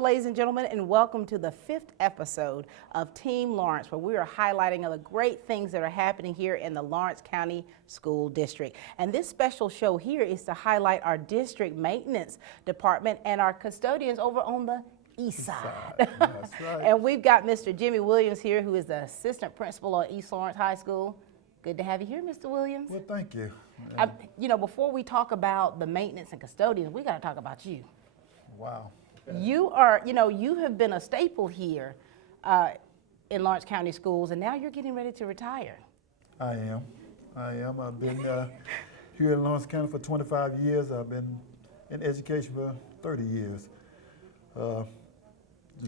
ladies and gentlemen, and welcome to the 5th episode of Team Lawrence, where we are highlighting all the great things that are happening here in the Lawrence County School District. And this special show here is to highlight our district maintenance department and our custodians over on the east side. That's right. And we've got Mr. Jimmy Williams here, who is the assistant principal at East Lawrence High School. Good to have you here, Mr. Williams. Well, thank you. You know, before we talk about the maintenance and custodians, we got to talk about you. Wow. You are, you have been a staple here in Lawrence County Schools, and now you're getting ready to retire. I am. I've been here in Lawrence County for 25 years. I've been in education for 30 years.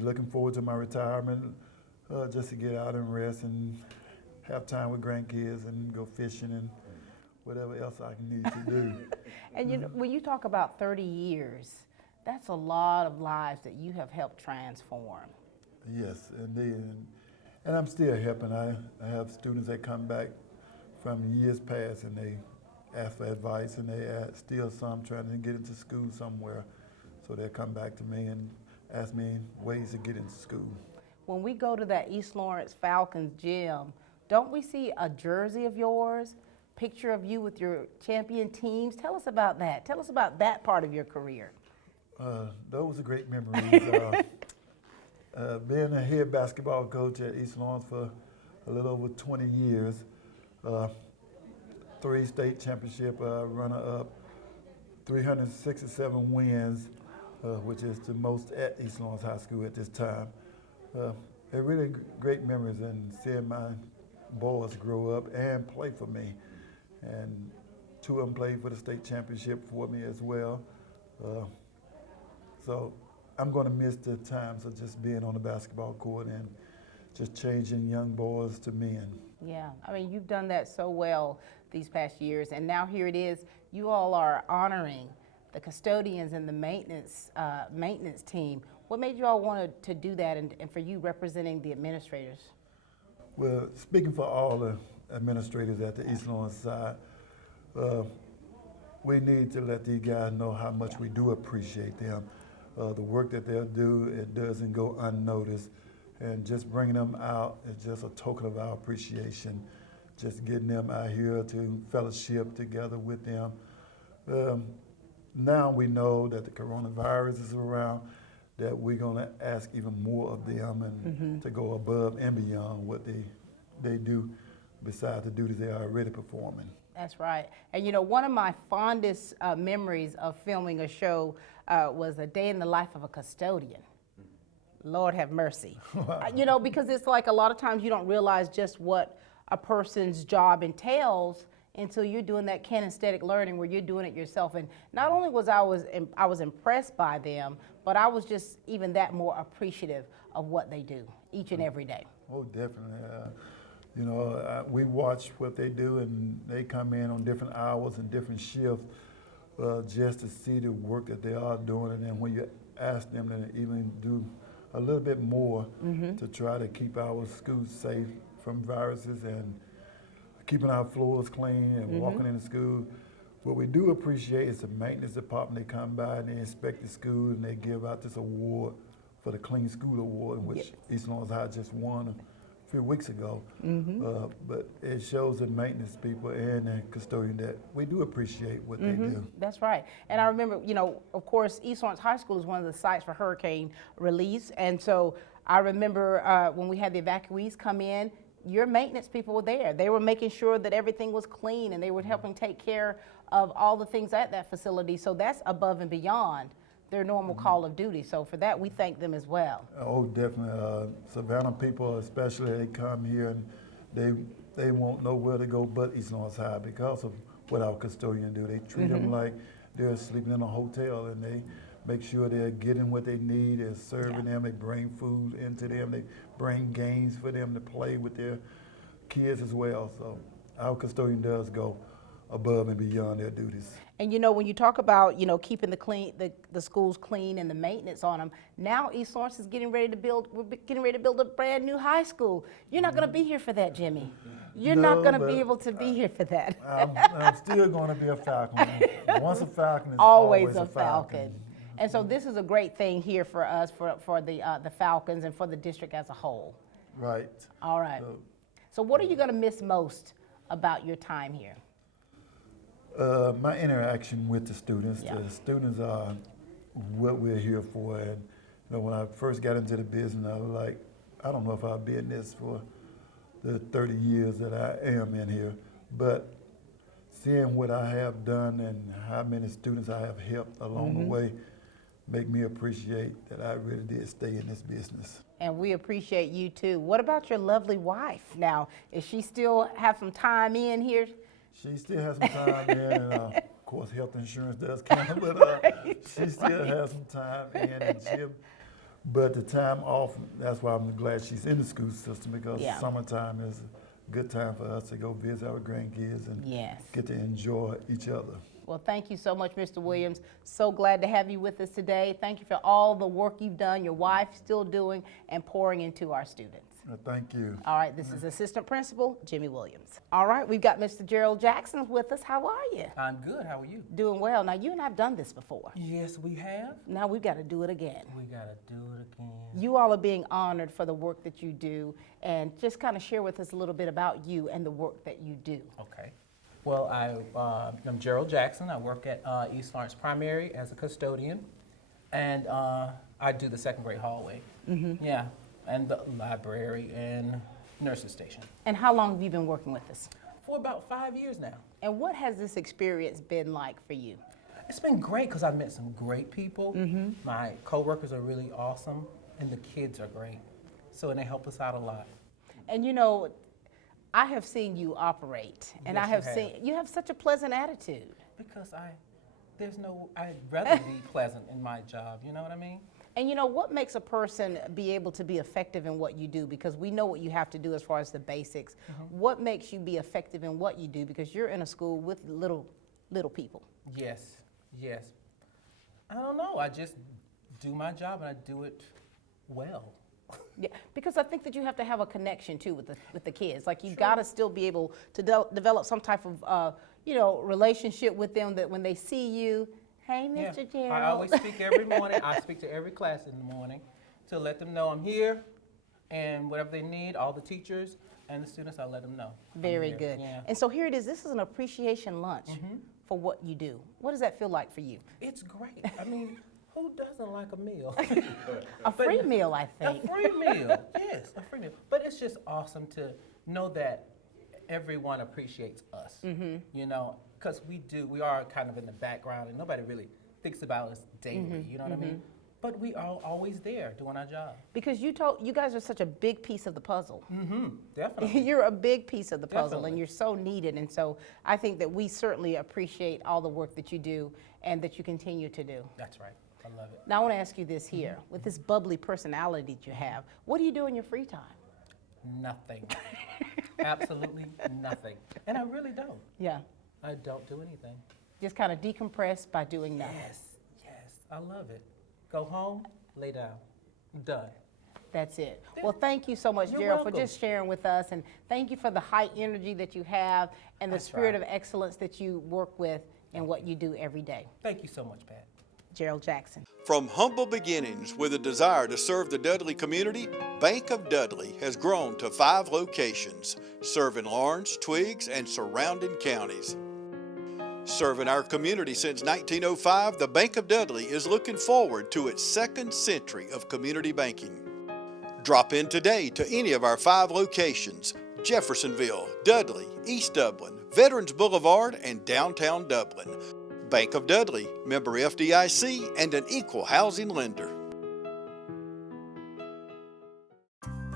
Looking forward to my retirement, just to get out and rest and have time with grandkids and go fishing and whatever else I need to do. And when you talk about 30 years, that's a lot of lives that you have helped transform. Yes, indeed. And I'm still helping. I have students that come back from years past and they ask for advice, and they still some trying to get into school somewhere. So they'll come back to me and ask me ways to get into school. When we go to that East Lawrence Falcons gym, don't we see a jersey of yours, picture of you with your champion teams? Tell us about that. Tell us about that part of your career. Those are great memories. Being a head basketball coach at East Lawrence for a little over 20 years, 3 state championship runner-up, 367 wins, which is the most at East Lawrence High School at this time. They're really great memories, and seeing my boys grow up and play for me. And 2 of them played for the state championship for me as well. So I'm going to miss the times of just being on the basketball court and just changing young boys to men. Yeah, I mean, you've done that so well these past years, and now here it is. You all are honoring the custodians and the maintenance team. What made you all want to do that, and for you representing the administrators? Well, speaking for all the administrators at the East Lawrence side, we need to let these guys know how much we do appreciate them. The work that they'll do, it doesn't go unnoticed. And just bringing them out is just a token of our appreciation. Just getting them out here to fellowship together with them. Now we know that the coronavirus is around, that we're going to ask even more of them and to go above and beyond what they do besides the duties they are already performing. That's right. And one of my fondest memories of filming a show was a day in the life of a custodian. Lord have mercy. Wow. Because it's like a lot of times you don't realize just what a person's job entails until you're doing that kinesthetic learning where you're doing it yourself. And not only was I was impressed by them, but I was just even that more appreciative of what they do each and every day. Oh, definitely. We watch what they do, and they come in on different hours and different shifts just to see the work that they are doing. And then when you ask them to even do a little bit more to try to keep our schools safe from viruses and keeping our floors clean and walking into school. What we do appreciate is the maintenance department. They come by and they inspect the school, and they give out this award for the Clean School Award, which East Lawrence High just won a few weeks ago. But it shows the maintenance people and the custodian that we do appreciate what they do. That's right. And I remember, of course, East Lawrence High School is one of the sites for hurricane release. And so I remember when we had the evacuees come in, your maintenance people were there. They were making sure that everything was clean, and they were helping take care of all the things at that facility. So that's above and beyond their normal call of duty. So for that, we thank them as well. Oh, definitely. Savannah people especially, they come here and they won't know where to go but East Lawrence High because of what our custodians do. They treat them like they're sleeping in a hotel, and they make sure they're getting what they need. They're serving them. They bring food into them. They bring games for them to play with their kids as well. So our custodian does go above and beyond their duties. And when you talk about keeping the schools clean and the maintenance on them, now East Lawrence is getting ready to build. We're getting ready to build a brand new high school. You're not going to be here for that, Jimmy. You're not going to be able to be here for that. I'm still going to be a Falcon. Once a Falcon is always a Falcon. And so this is a great thing here for us, for the Falcons and for the district as a whole. Right. All right. So what are you going to miss most about your time here? My interaction with the students. Yeah. The students are what we're here for. And when I first got into the business, I was like, I don't know if I'll be in this for the 30 years that I am in here. But seeing what I have done and how many students I have helped along the way make me appreciate that I really did stay in this business. And we appreciate you too. What about your lovely wife now? Is she still have some time in here? She still has some time in, and of course health insurance does count, but she still has some time in, and but the time off, that's why I'm glad she's in the school system, because summertime is a good time for us to go visit our grandkids and get to enjoy each other. Well, thank you so much, Mr. Williams. So glad to have you with us today. Thank you for all the work you've done, your wife still doing, and pouring into our students. Thank you. All right, this is Assistant Principal Jimmy Williams. All right, we've got Mr. Gerald Jackson with us. How are you? I'm good. How are you? Doing well. Now, you and I have done this before. Yes, we have. Now we've got to do it again. We got to do it again. You all are being honored for the work that you do, and just kind of share with us a little bit about you and the work that you do. Okay. Well, I'm Gerald Jackson. I work at East Lawrence Primary as a custodian, and I do the second grade hallway. Yeah, and the library and nurse's station. And how long have you been working with us? For about 5 years now. And what has this experience been like for you? It's been great because I've met some great people. My coworkers are really awesome, and the kids are great. So they help us out a lot. And you know, I have seen you operate, and Yes, I have you have. seen you have such a pleasant attitude. Because I'd rather be pleasant in my job, you know what I mean? And you know, what makes a person be able to be effective in what you do? Because we know what you have to do as far as the basics. What makes you be effective in what you do? Because you're in a school with little people. Yes, yes. I don't know, I just do my job and I do it well. Yeah, because I think that you have to have a connection too with the kids. Like you got to still be able to develop some type of relationship with them, that when they see you, hey, Mr. Gerald. I always speak every morning. I speak to every class in the morning to let them know I'm here, and whatever they need, all the teachers and the students, I let them know. Very good. Yeah. And so here it is. This is an appreciation lunch for what you do. What does that feel like for you? It's great. I mean, who doesn't like a meal? A free meal, I think. A free meal, yes, a free meal. But it's just awesome to know that everyone appreciates us, you know, because we are kind of in the background and nobody really thinks about us daily, you know what I mean? But we are always there doing our job. Because you guys are such a big piece of the puzzle. Definitely. You're a big piece of the puzzle, Definitely. and you're so needed. And so I think that we certainly appreciate all the work that you do and that you continue to do. That's right. I love it. Now I want to ask you this here. With this bubbly personality that you have, what do you do in your free time? Nothing. Absolutely nothing. And I really don't. Yeah. I don't do anything. Just kind of decompress by doing nothing. Yes, I love it. Go home, lay down, done. That's it. Well, thank you so much, You're Gerald, for welcome. just sharing with us, and thank you for the high energy that you have and the That's spirit right. of excellence that you work with in what you do every day. Thank you so much, Pat. Gerald Jackson. From humble beginnings with a desire to serve the Dudley community, Bank of Dudley has grown to 5 locations, serving Lawrence, Twiggs, and surrounding counties. Serving our community since 1905, the Bank of Dudley is looking forward to its 2nd century of community banking. Drop in today to any of our 5 locations: Jeffersonville, Dudley, East Dublin, Veterans Boulevard, and downtown Dublin. Bank of Dudley, member FDIC, and an equal housing lender.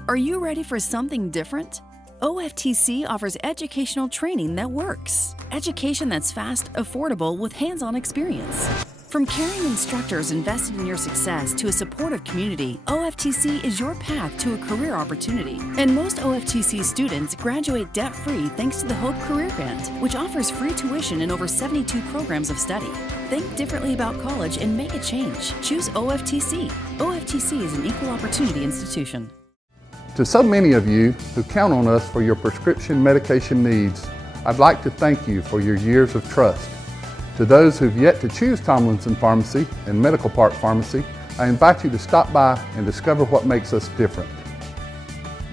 Are you ready for something different? OFTC offers educational training that works. Education that's fast, affordable, with hands-on experience. From caring instructors invested in your success to a supportive community, OFTC is your path to a career opportunity. And most OFTC students graduate debt-free thanks to the Hope Career Grant, which offers free tuition in over 72 programs of study. Think differently about college and make a change. Choose OFTC. OFTC is an equal opportunity institution. To so many of you who count on us for your prescription medication needs, I'd like to thank you for your years of trust. To those who've yet to choose Tomlinson Pharmacy and Medical Park Pharmacy, I invite you to stop by and discover what makes us different.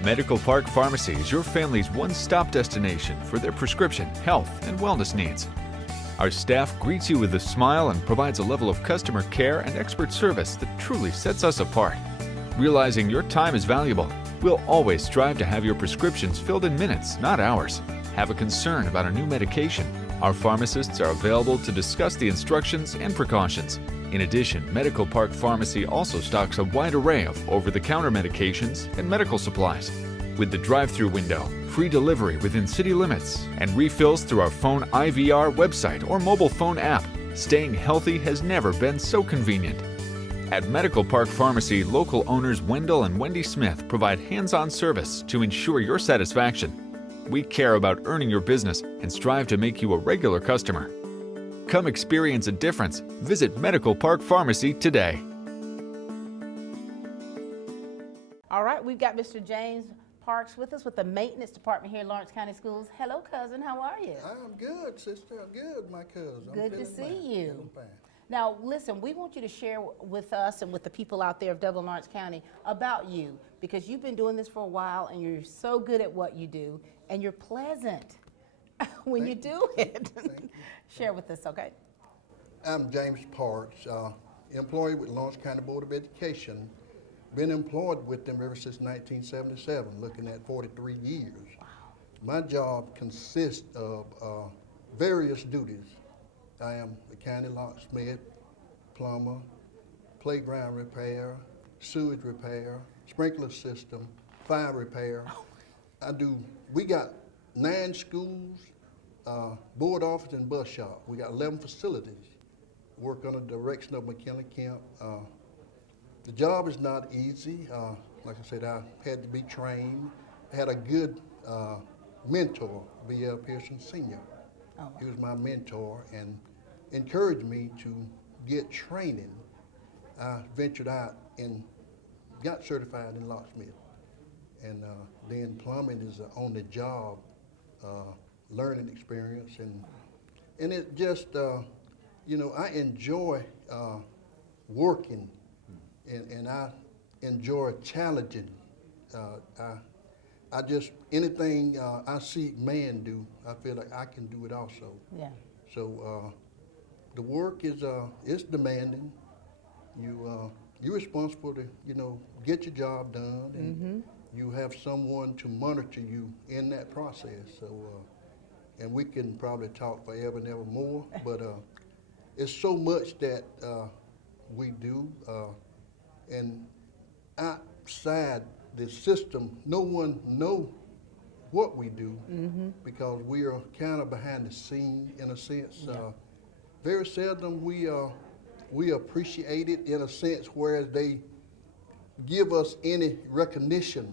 Medical Park Pharmacy is your family's one-stop destination for their prescription, health, and wellness needs. Our staff greets you with a smile and provides a level of customer care and expert service that truly sets us apart. Realizing your time is valuable, we'll always strive to have your prescriptions filled in minutes, not hours. Have a concern about a new medication? Our pharmacists are available to discuss the instructions and precautions. In addition, Medical Park Pharmacy also stocks a wide array of over-the-counter medications and medical supplies. With the drive-through window, free delivery within city limits, and refills through our phone IVR website or mobile phone app, staying healthy has never been so convenient. At Medical Park Pharmacy, local owners Wendell and Wendy Smith provide hands-on service to ensure your satisfaction. We care about earning your business and strive to make you a regular customer. Come experience a difference. Visit Medical Park Pharmacy today. All right, we've got Mr. James Parks with us with the maintenance department here in Lawrence County Schools. Hello, cousin, how are you? I'm good, sister. I'm good, my cousin. Good to see you. Feeling fine. Now, listen, we want you to share with us and with the people out there of Dublin Lawrence County about you, because you've been doing this for a while and you're so good at what you do and you're pleasant when you do it. Share with us, okay? I'm James Parks, employee with Lawrence County Board of Education. Been employed with them ever since 1977, looking at 43 years. Wow. My job consists of various duties. I am a county locksmith, plumber, playground repair, sewage repair, sprinkler system, fire repair. We got 9 schools, board office and bus shop. We got 11 facilities. Work under the direction of McKinley Kemp. The job is not easy. Like I said, I had to be trained. I had a good mentor, B.L. Pearson Sr. Oh, wow. He was my mentor and encouraged me to get training. I ventured out and got certified in locksmith. And then plumbing is an on-the-job learning experience. And it just, I enjoy working and I enjoy challenging. I just, anything I see man do, I feel like I can do it also. Yeah. So the work is it's demanding. You're responsible to, get your job done, and you have someone to monitor you in that process. So, and we can probably talk forever and ever more, but it's so much that we do, and outside the system, no one knows what we do because we are kind of behind the scene in a sense. Yeah. Very seldom we appreciate it in a sense, whereas they give us any recognition,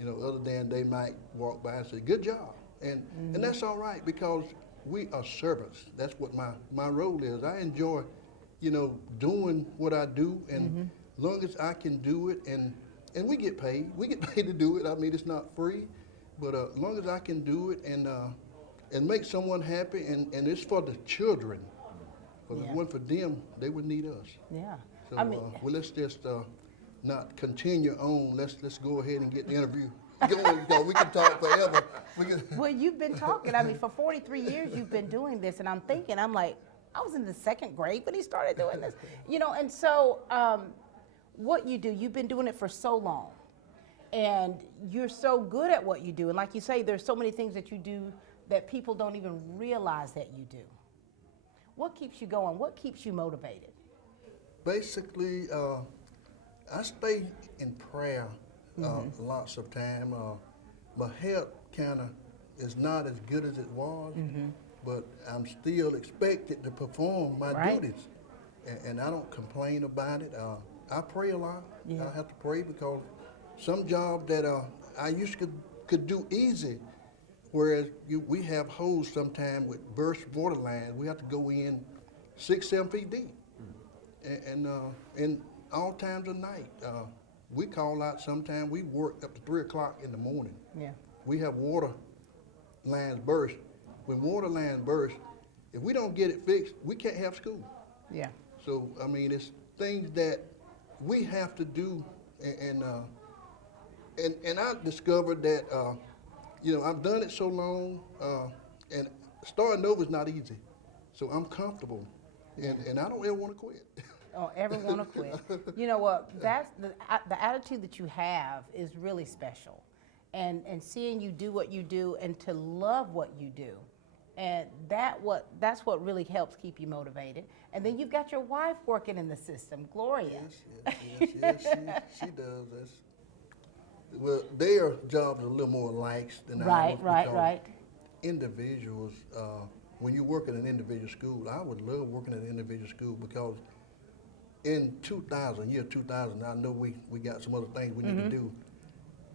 other than they might walk by and say, good job. And that's all right because we are servants. That's what my role is. I enjoy, doing what I do, and long as I can do it, and we get paid. We get paid to do it. I mean, it's not free, but as long as I can do it and make someone happy, and it's for the children. If it weren't for them, they would need us. Yeah. So, well, let's just not continue on. Let's go ahead and get the interview going. Because we can talk forever. Well, you've been talking. For 43 years you've been doing this, and I'm like, I was in the 2nd grade when he started doing this. And so what you do, you've been doing it for so long, and you're so good at what you do. And like you say, there's so many things that you do that people don't even realize that you do. What keeps you going? What keeps you motivated? Basically, I stay in prayer lots of time. My health kind of is not as good as it was, but I'm still expected to perform my duties. And I don't complain about it. I pray a lot. Yeah. I have to pray because some jobs that I used could do easy, whereas we have holes sometimes with burst water lines. We have to go in 6-7 feet deep, and all times of night. We call out sometimes. We work up to 3 o'clock in the morning. Yeah. We have water lines burst. When water lines burst, If we don't get it fixed, we can't have school. Yeah. So, I mean, it's things that we have to do, and I discovered that, you know, I've done it so long, and starting over is not easy. So I'm comfortable, and I don't ever want to quit. Don't ever want to quit. You know what? That's the attitude that you have is really special, and seeing you do what you do and to love what you do, and that's what really helps keep you motivated. And then you've got your wife working in the system, Gloria. Yes, she does. Well, their jobs are a little more lax than ours. Right. Individuals, when you work at an individual school, I would love working at an individual school because in year 2000, I know we got some other things we need to do.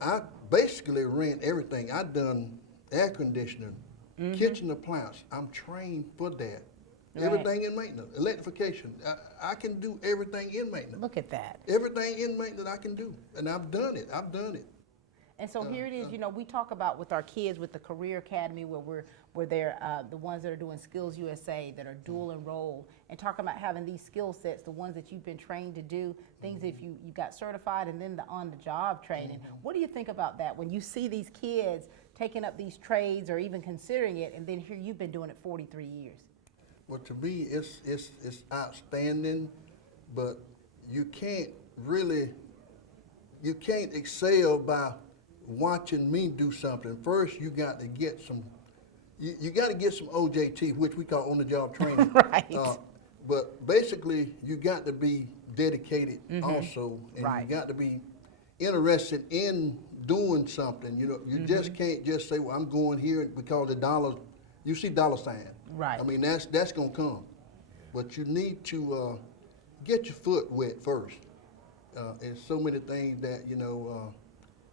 I basically ran everything. I done air conditioning, kitchen appliance. I'm trained for that. Right. Everything in maintenance, electrification. I can do everything in maintenance. Look at that. Everything in maintenance I can do, and I've done it. And so here it is, you know, we talk about with our kids with the Career Academy where they're the ones that are doing Skills USA that are dual enroll, and talking about having these skill sets, the ones that you've been trained to do, things if you got certified, and then the on-the-job training. What do you think about that when you see these kids taking up these trades or even considering it, and then here you've been doing it 43 years? Well, to me, it's outstanding, but you can't excel by watching me do something. First, you got to get some OJT, which we call on-the-job training. Right. But basically, you got to be dedicated also, and Right. you got to be interested in doing something. You know, you just can't just say, "Well, I'm going here because the dollar." You see dollar sign. Right. I mean, that's gonna come, but you need to get your foot wet first. And so many things that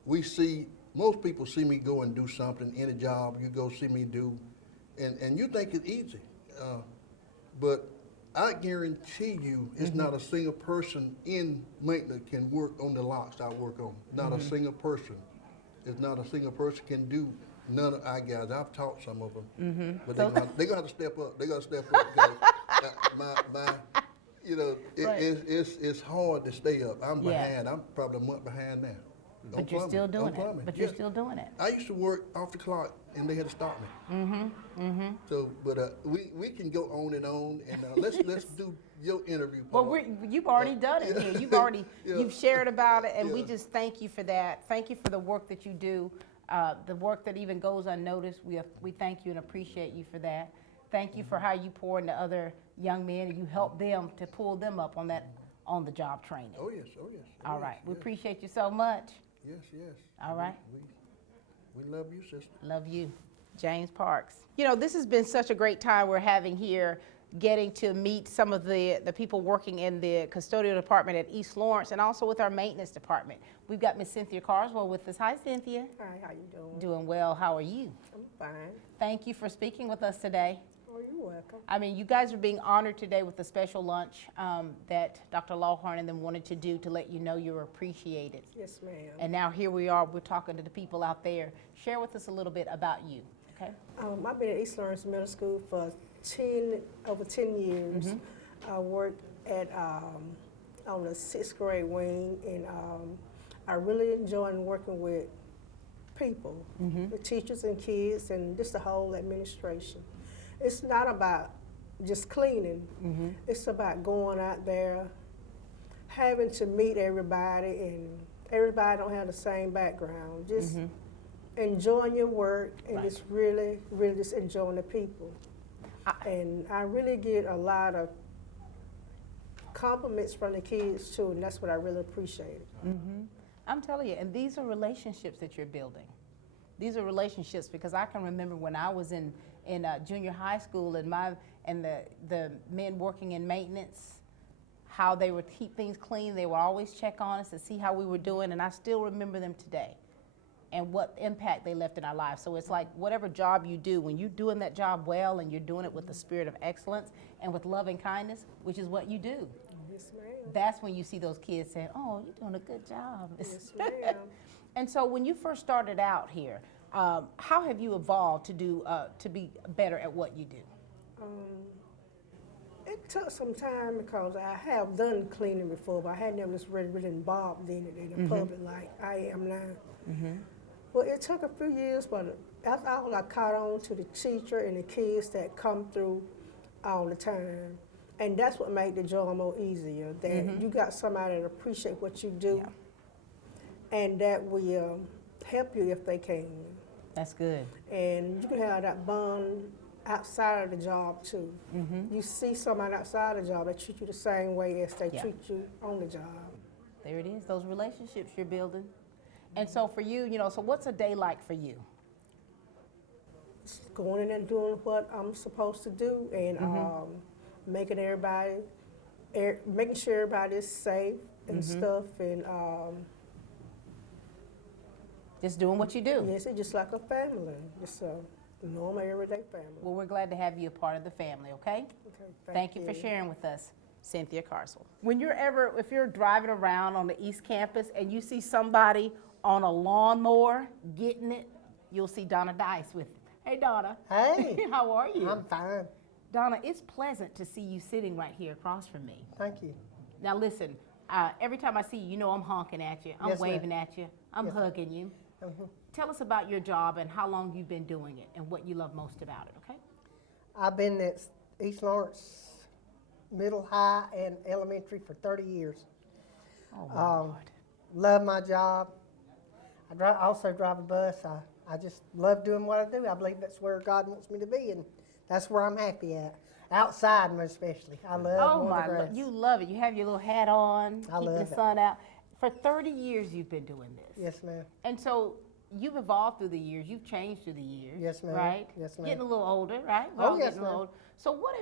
we see. Most people see me go and do something in a job. You go see me do, and you think it's easy, but I guarantee you, it's not a single person in maintenance can work on the locks I work on. Not a single person. It's not a single person can do. None of our guys. I've taught some of them, but they're gonna have to step up. They gotta step up. It's hard to stay up. I'm behind. I'm probably a month behind now. But you're still doing it. But you're still doing it. I used to work off the clock, and they had to stop me. So, but we can go on, and let's do your interview part. Well, you've already done it here. You've already you've shared about it, and we just thank you for that. Thank you for the work that you do, the work that even goes unnoticed. We thank you and appreciate you for that. Thank you for how you pour into other young men, and you help them to pull them up on that on-the-job training. Oh yes. All right, we appreciate you so much. Yes. All right. We love you, sister. Love you. James Parks. You know, this has been such a great time we're having here, getting to meet some of the people working in the custodial department at East Lawrence, and also with our maintenance department. We've got Miss Cynthia Carswell with us. Hi, Cynthia. Hi, how you doing? Doing well. How are you? I'm fine. Thank you for speaking with us today. Oh, you're welcome. I mean, you guys are being honored today with a special lunch that Dr. Lawhorn and them wanted to do to let you know you're appreciated. Yes, ma'am. And now here we are, we're talking to the people out there. Share with us a little bit about you, okay? I've been at East Lawrence Middle School for over 10 years. I worked at on the 6th grade wing, and I really enjoy working with people, with teachers and kids, and just the whole administration. It's not about just cleaning. It's about going out there, having to meet everybody, and everybody don't have the same background. Just enjoying your work and just really just enjoying the people. And I really get a lot of compliments from the kids too, and that's what I really appreciate. I'm telling you, and these are relationships that you're building. These are relationships, because I can remember when I was in junior high school, and the men working in maintenance, how they would keep things clean. They would always check on us to see how we were doing, and I still remember them today and what impact they left in our lives. So it's like whatever job you do, when you're doing that job well and you're doing it with the spirit of excellence and with love and kindness, which is what you do. Yes, ma'am. That's when you see those kids saying, "Oh, you're doing a good job." Yes, ma'am. And so when you first started out here, how have you evolved to be better at what you do? It took some time because I have done cleaning before, but I had never just really involved in it in the public like I am now. Well, it took a few years, but that's all I caught on to the teacher and the kids that come through all the time. And that's what made the job more easier, that you got somebody that appreciate what you do and that will help you if they can. That's good. And you can have that bond outside of the job too. You see somebody outside the job, they treat you the same way as they treat you on the job. There it is, those relationships you're building. And so for you, you know, so what's a day like for you? Just going in and doing what I'm supposed to do and making sure everybody's safe and stuff, and Just doing what you do. yes, it's just like a family, just a normal everyday family. Well, we're glad to have you a part of the family, okay? Okay, Thank you for sharing with us, Cynthia Carswell. If you're driving around on the East Campus and you see somebody on a lawnmower getting it, you'll see Donna Dice with it. Hey, Donna. Hey. How are you? I'm fine. Donna, it's pleasant to see you sitting right here across from me. Thank you. Now listen, every time I see you, you know I'm honking at you, I'm Yes, ma'am. waving at you, I'm hugging you. Tell us about your job and how long you've been doing it and what you love most about it, okay? I've been at East Lawrence Middle, High, and Elementary for 30 years. Oh, my Lord. Love my job. I also drive a bus. I just love doing what I do. I believe that's where God wants me to be, and that's where I'm happy at. Outside, especially. I love Oh mowing the my, grass. you love it. You have your little hat on, I keeping love the it. sun out. For 30 years you've been doing this. Yes, ma'am. And so you've evolved through the years, you've changed through the years. Yes, ma'am. Right? Yes, ma'am. Getting a little older, right? We're Oh, all yes, getting a little ma'am. older. So what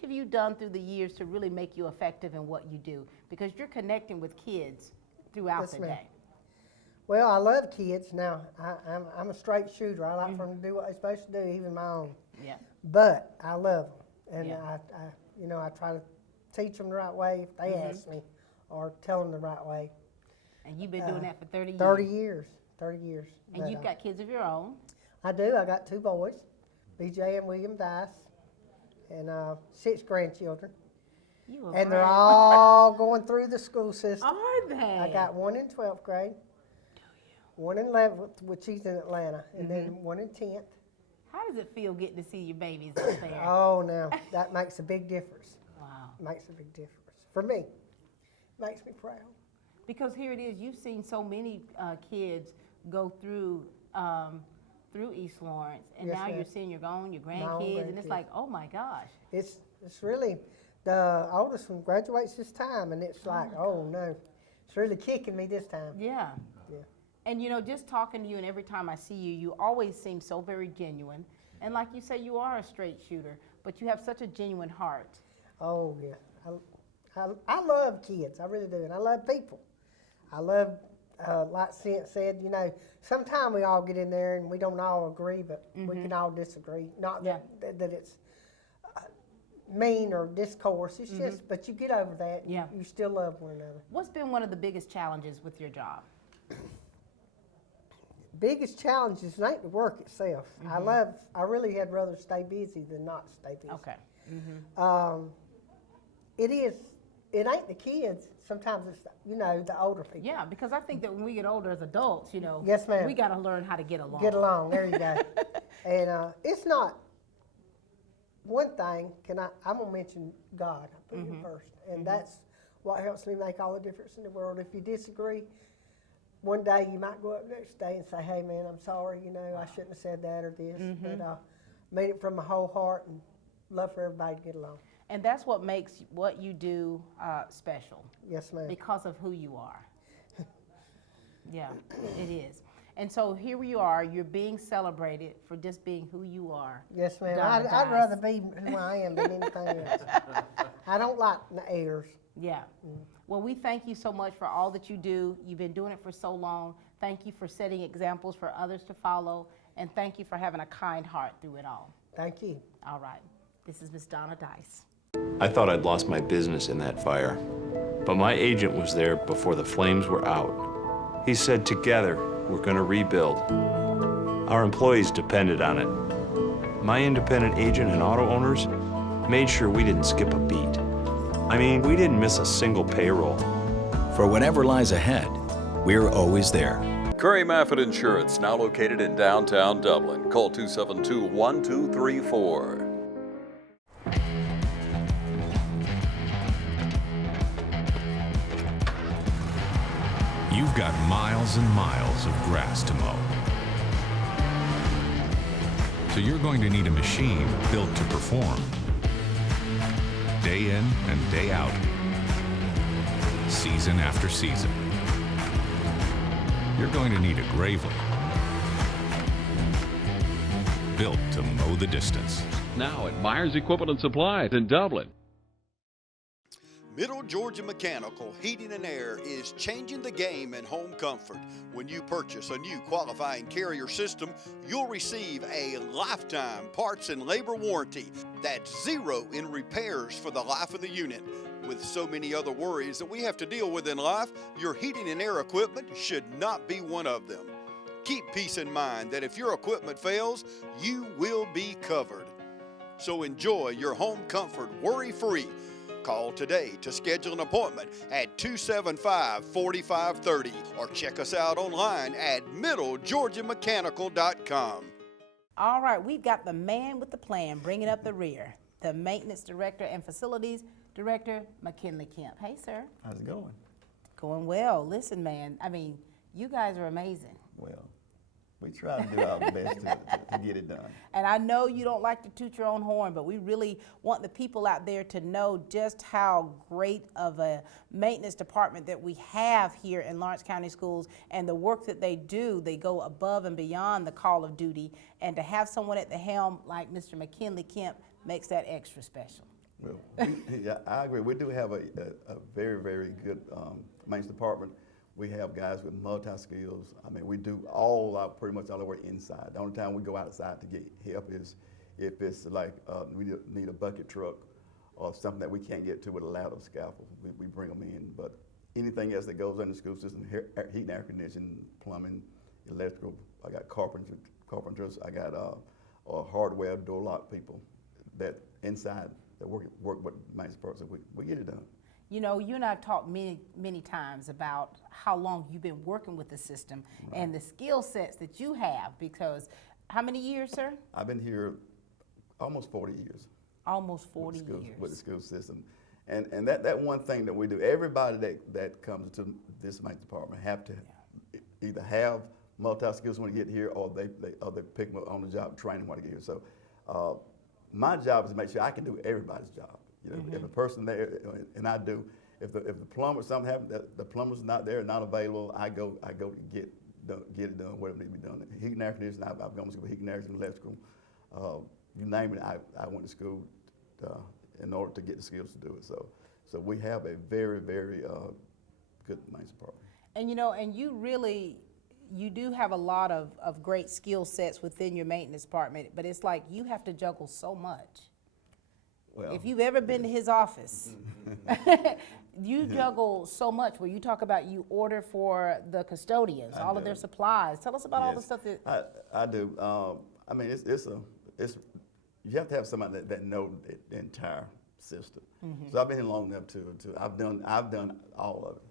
have you done through the years to really make you effective in what you do? Because you're connecting with kids throughout Yes, the ma'am. day. Well, I love kids. Now, I'm a straight shooter. I like for them to do what they're supposed to do, even my own. Yeah. But I love them, and Yeah. I try to teach them the right way if they ask me, or tell them the right way. And you've been doing that for 30 years. 30 years. 30 years. And But, you've got kids of your own. I do. I got 2 boys, BJ and William Dice, and 6 grandchildren. You And they're all going through the school system. Are they? I got one in 12th grade, one in 11th, which she's in Atlanta, and then one in 10th. How does it feel getting to see your babies up there? Oh, now, that makes a big difference. Wow. Makes a big difference. For me, makes me proud. Because here it is, you've seen so many kids go through East Lawrence, and Yes, now ma'am. you're seeing your own grandkids, and it's grandkids. like, oh my gosh. It's really, the oldest one graduates this time, and it's like, oh no, it's really kicking me this time. Yeah. Yeah. And you know, just talking to you, and every time I see you, you always seem so very genuine. And like you say, you are a straight shooter, but you have such a genuine heart. Oh yeah, I love kids, I really do, and I love people. I love, like Cent said, you know, sometimes we all get in there and we don't all agree, but we can all disagree. Not that it's mean or discourse, it's just, but you get over that, Yeah. you still love one another. What's been one of the biggest challenges with your job? Biggest challenge is ain't the work itself. I really had rather stay busy than not stay busy. Okay. It ain't the kids, sometimes it's, the older people. Yeah, because I think that when we get older as adults, Yes, ma'am. we got to learn how to get along. Get along, there you go. And it's not, one thing, I'm gonna mention God, I put him first. And that's what helps me make all the difference in the world. If you disagree, one day you might go up next day and say, hey man, I'm sorry, I shouldn't have said that or this. But made it from my whole heart and love for everybody to get along. And that's what makes what you do special. Yes, ma'am. Because of who you are. Yeah, it is. And so here you are, you're being celebrated for just being who you are. Yes, ma'am. Donna I'd Dice. rather be who I am than anything else. I don't like the airs. Yeah. Well, we thank you so much for all that you do. You've been doing it for so long. Thank you for setting examples for others to follow. And thank you for having a kind heart through it all. Thank you. All right. This is Miss Donna Dice. I thought I'd lost my business in that fire, but my agent was there before the flames were out. He said, together, we're going to rebuild. Our employees depended on it. my independent agent and auto owners made sure we didn't skip a beat. I mean, we didn't miss a single payroll. For whatever lies ahead, we're always there. Curry Maffett Insurance, now located in downtown Dublin. Call 272-1234. You've got miles and miles of grass to mow. So you're going to need a machine built to perform. Day in and day out. Season after season. You're going to need a Gravely. Built to mow the distance. Now at Myers Equipment and Supply in Dublin. Middle Georgia Mechanical Heating and Air is changing the game in home comfort. When you purchase a new qualifying Carrier system, you'll receive a lifetime parts and labor warranty. That's 0 in repairs for the life of the unit. With so many other worries that we have to deal with in life, your heating and air equipment should not be one of them. Keep peace in mind that if your equipment fails, you will be covered. So enjoy your home comfort worry-free. Call today to schedule an appointment at 275-4530 or check us out online at middlegeorgiamechanical.com. All right, we've got the man with the plan bringing up the rear, the maintenance director and facilities director, McKinley Kemp. Hey, sir. How's it going? Going well. Listen, man, I mean, you guys are amazing. Well, we try to do our best to get it done. And I know you don't like to toot your own horn, but we really want the people out there to know just how great of a maintenance department that we have here in Lawrence County Schools, and the work that they do. They go above and beyond the call of duty, and to have someone at the helm like Mr. McKinley Kemp makes that extra special. Well, yeah, I agree. We do have a very, very good maintenance department. We have guys with multi-skills. I mean, we do pretty much all our work inside. The only time we go outside to get help is if it's like we need a bucket truck or something that we can't get to with a ladder scaffold. We bring them in. But anything else that goes in the school system, heat and air conditioning, plumbing, electrical, I got carpenters, I got hardware, door lock people that inside that work with maintenance parts. So we get it done. You know, you and I have talked many times about how long you've been working with the system, right, and the skill sets that you have, because how many years, sir? I've been here almost 40 years. Almost 40 years. With the school system. And that one thing that we do, everybody that comes to this maintenance department have to either have multi-skills when they get here, or they pick them up on the job training when they get here. So my job is to make sure I can do everybody's job. You know, if a person there, and I do, if the plumber, something happens, the plumber's not there, not available, I go to get it done, whatever needs to be done. Heating and air conditioning, I've gone to school for heating and air conditioning, electrical, you name it, I went to school in order to get the skills to do it. So we have a very, very good maintenance department. And you know, and you do have a lot of great skill sets within your maintenance department, but it's like you have to juggle so much. Well, if you've ever been to his office, you juggle so much, where you talk about you order for the custodians, all of their supplies. Tell us about all the stuff that... I do. I mean, it's you have to have somebody that knows the entire system. So I've been here long enough to I've done all of it.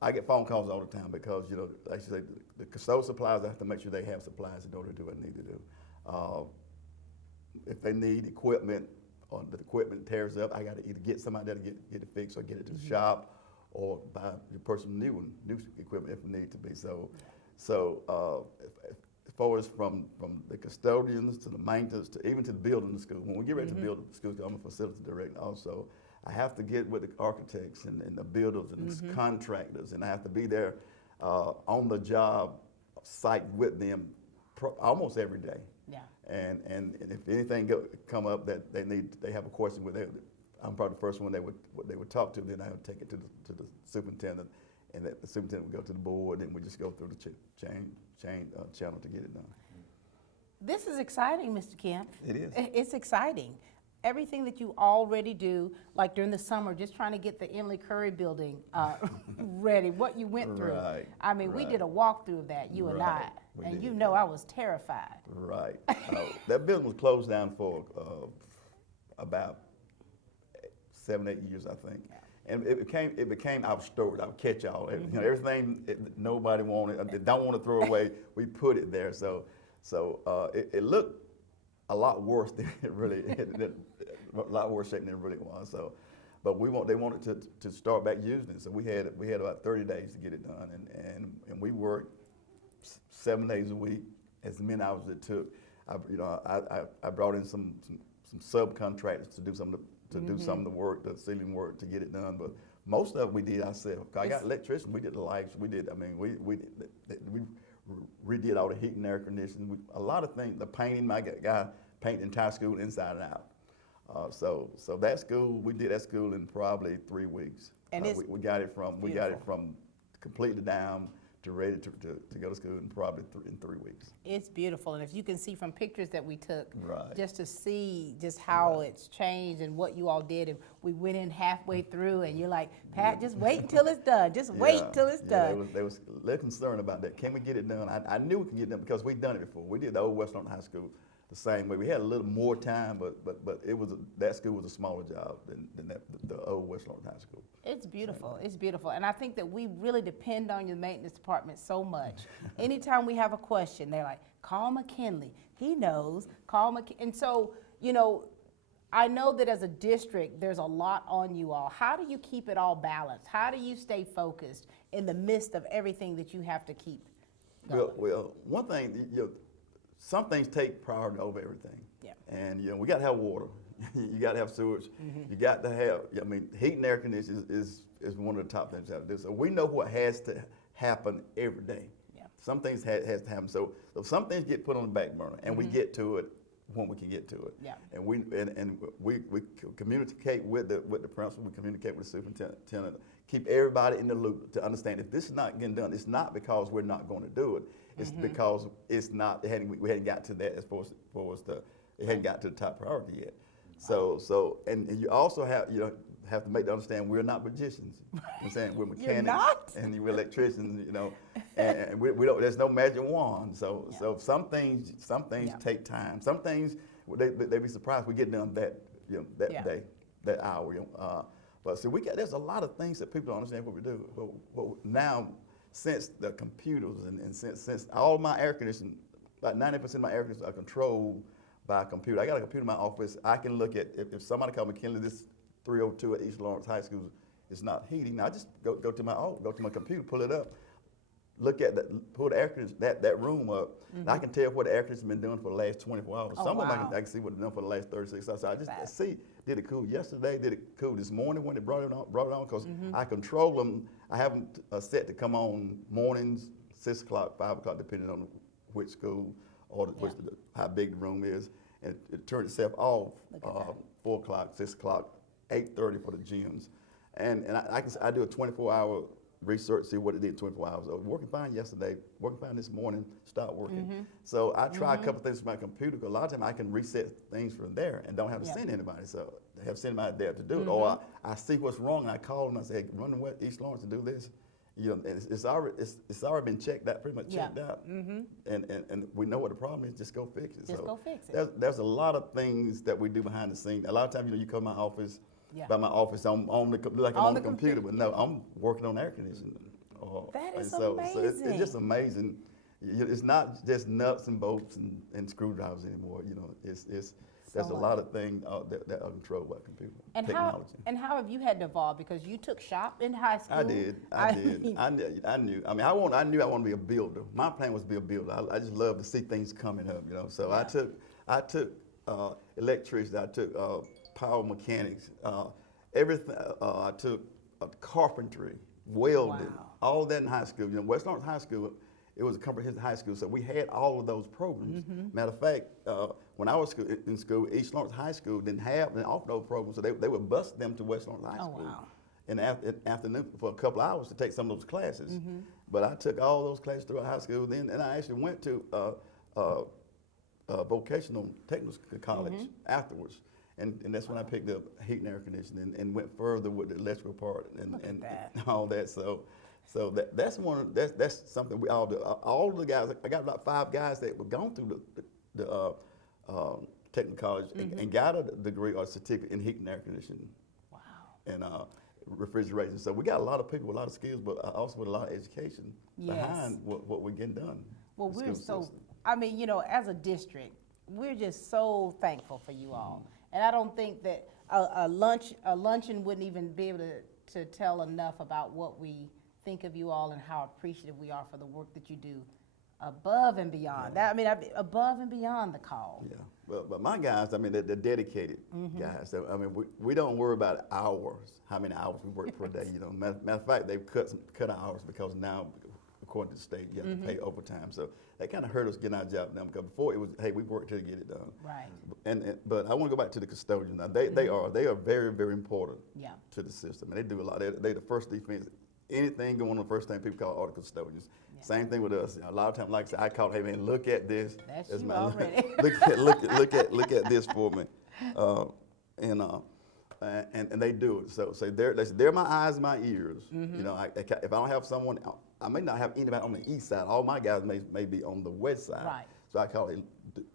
I get phone calls all the time because, you know, like you say, the custodial supplies, I have to make sure they have supplies in order to do what they need to do. If they need equipment or the equipment tears up, I got to either get somebody there to get it fixed or get it to the shop, or buy the person new equipment if it needs to be. So as far as from the custodians to the maintenance to even to the building of the school, when we get ready to build the school, I'm a facility director also. I have to get with the architects and the builders and the contractors, and I have to be there on the job site with them almost every day. Yeah. And if anything come up that they have a question with, I'm probably the first one they would talk to. Then I would take it to the superintendent, and the superintendent would go to the board, and we just go through the channel to get it done. This is exciting, Mr. Kemp. It is. It's exciting. everything that you already do, like during the summer, just trying to get the Emily Curry building ready, what you went through. Right, I mean, we did a walkthrough of that, you and I, Right, we and did. you know I was terrified. Right. That building was closed down for about 7, 8 years, I think. And it became our storage, our catch-all. You know, everything nobody wanted, they don't want to throw away, we put it there. So it looked a lot worse than it really, a lot worse shape than it really was. So, but they wanted to start back using it. So we had about 30 days to get it done, and we worked 7 days a week, as many hours it took. I brought in some subcontractors to do some of the work, the ceiling work, to get it done. But most of it we did ourselves. I got electricians. We did the lights. We redid all the heat and air conditioning. A lot of things. The painting. My guy painted the entire school inside and out. So that school, we did that school in probably 3 weeks. And we got it from completely down to ready to go to school in probably in 3 weeks. It's beautiful, and if you can see from pictures that we took, Right. just to see just how it's changed and what you all did, and we went in halfway through, and you're like, Pat, just wait until it's done. Just wait till it's done. They're concerned about that. Can we get it done? I knew we could get it done because we'd done it before. We did the old West Norton High School the same way. We had a little more time, but that school was a smaller job than the old West Norton High School. It's beautiful. It's beautiful. And I think that we really depend on your maintenance department so much. Anytime we have a question, they're like, call McKinley. He knows. Call McKinley. And so, you know, I know that as a district, there's a lot on you all. How do you keep it all balanced? How do you stay focused in the midst of everything that you have to keep going? Well, one thing, some things take priority over everything. Yeah. And we got to have water. You got to have sewage. You got to have, heat and air conditioning is one of the top things you have to do. So we know what has to happen every day. Yeah. Some things has to happen. So some things get put on the back burner, and we get to it when we can get to it. Yeah. And we communicate with the principal. We communicate with the superintendent. Keep everybody in the loop to understand if this is not getting done, it's not because we're not going to do it. It's because it's not. We hadn't got to that as far as it hadn't got to the top priority yet. So and you also have to make them understand we're not magicians. You know what I'm saying? We're mechanics. You're not? And we're electricians. And we don't. There's no magic wand. So some things take time. Some things they be surprised we get done that day, that hour. But see, there's a lot of things that people don't understand what we do. But now, since the computers and since all my air conditioning, about 90% of my air conditioning are controlled by a computer. I got a computer in my office. I can look at if somebody called McKinley, this 302 at East Lawrence High School is not heating. I just go to my computer, pull it up, look at pull the air conditioning, that room up, and I can tell what the air conditioning's been doing for the last 24 hours. Oh, Some of them wow. I can see what it's done for the last 36 hours. So I just see, did it cool yesterday? Did it cool this morning when they brought it on? Because I control them. I have them set to come on mornings, 6 o'clock, 5 o'clock, depending on which school or how big the room is. And it turned itself off 4 o'clock, 6 o'clock, 8:30 for the gyms. And I do a 24-hour research, see what it did in 24 hours. I was working fine yesterday, working fine this morning, stopped working. So I try a couple things with my computer, because a lot of times I can reset things from there and don't have to send anybody. So I have somebody there to do it. Or I see what's wrong, and I call them and I say, hey, run to East Lawrence to do this. It's already been checked out, pretty much checked out. And we know what the problem is, just go fix it. Just go fix it. There's a lot of things that we do behind the scenes. A lot of times, you come to my office, by my office, I'm on the computer, but no, I'm working on air conditioning. That is so amazing. it's just amazing. It's not just nuts and bolts and screwdrivers anymore. There's a lot of things that are controlled by computer technology. How have you had to evolve? Because you took shop in high school. I did. I knew. I knew I wanted to be a builder. My plan was to be a builder. I just love to see things coming up. So I took electricity. I took power mechanics. Everything. I took carpentry, welding, all of that in high school. West Lawrence High School, it was a comprehensive high school, so we had all of those programs. Matter of fact, when I was in school, East Lawrence High School didn't offer those programs, so they would bus them to West Lawrence High School in the afternoon for a couple hours to take some of those classes. But I took all those classes throughout high school, and I actually went to vocational technical college afterwards. And that's when I picked up heat and air conditioning and went further with the electrical part and all that. So that's something we all do. All the guys, I got about 5 guys that were gone through the technical college and got a degree or certificate in heat and air conditioning. Wow. And refrigeration. So we got a lot of people with a lot of skills, but also with a lot of education behind what we're getting done. Well, we're so, I mean, you know, as a district, we're just so thankful for you all. And I don't think that a luncheon wouldn't even be able to tell enough about what we think of you all and how appreciative we are for the work that you do above and beyond. That, I mean, above and beyond the call. Yeah, well, but my guys, I mean, they're dedicated guys. So, I mean, we don't worry about hours, how many hours we work per day. You know, matter of fact, they've cut hours because now, according to the state, you have to pay overtime. So that kind of hurt us getting our job done, because before it was, hey, we work till to get it done. Right. But I want to go back to the custodians. Now they are very, very important to the system, and they do a lot. They're the first defense. Anything going on, the first thing people call are the custodians. Same thing with us. A lot of times, like I said, I call, hey man, look at this. That's you already. look at this for me, and they do it. So they're my eyes, and my ears. You know, if I don't have someone, I may not have anybody on the east side. All my guys may be on the west side. Right. So I call it,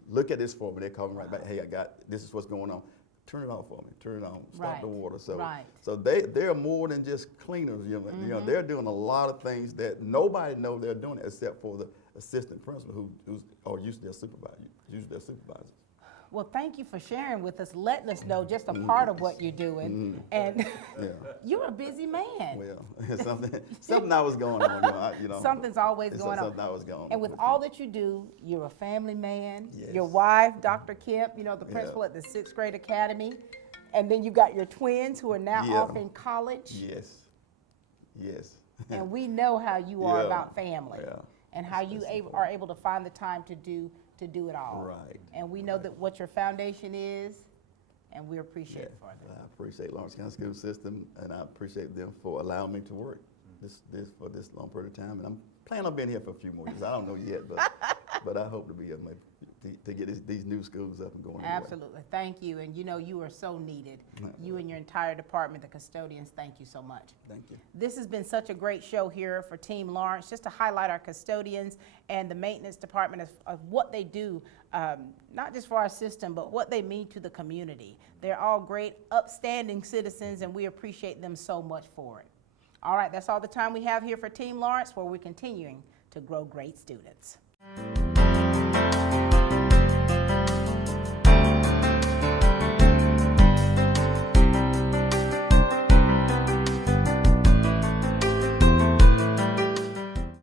look at this for me. They call me right back. Hey, this is what's going on. Turn it off for me. Turn it on. Stop the water. So they're more than just cleaners. You know, they're doing a lot of things that nobody knows they're doing except for the assistant principal who's usually their supervisor. Well, thank you for sharing with us, letting us know just a part of what you're doing. And you're a busy man. Well, something I was going on. You know, something's always going on. Something I was going on. And with all that you do, you're a family man. Yes. Your wife, Dr. Kemp, you know, the principal at the 6th grade academy. And then you got your twins who are now off in college. Yes. And we know how you are about family and how you are able to find the time to do it all. Right. And we know that what your foundation is, and we appreciate it for them. I appreciate Lawrence County School System, and I appreciate them for allowing me to work for this long period of time. And I'm planning on being here for a few more years. I don't know yet, but I hope to be able to get these new schools up and going. Absolutely. Thank you. And you know, you are so needed. You and your entire department, the custodians, thank you so much. Thank you. This has been such a great show here for Team Lawrence, just to highlight our custodians and the maintenance department of what they do, not just for our system, but what they mean to the community. They're all great, upstanding citizens, and we appreciate them so much for it. All right, that's all the time we have here for Team Lawrence, where we're continuing to grow great students.